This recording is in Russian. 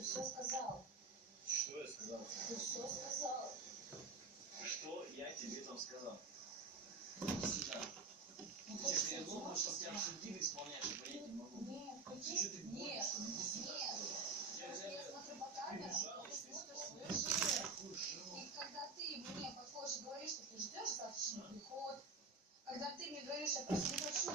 Ты все сказал. Что я сказал? Ты все сказал. Что я тебе там сказал? Сюда. Ну, Тебе хочешь, перед лобом, можешь чтобы тебя снять? судили, исполнять, чтобы я не могу. Нет, Ты что ты нет, борешься? нет. Просто я смотрю по камерам, ты смотришь свою жизнь. И когда ты мне подходишь и говоришь, что ты ждешь завтрашний приход, когда ты мне говоришь, я просто не хочу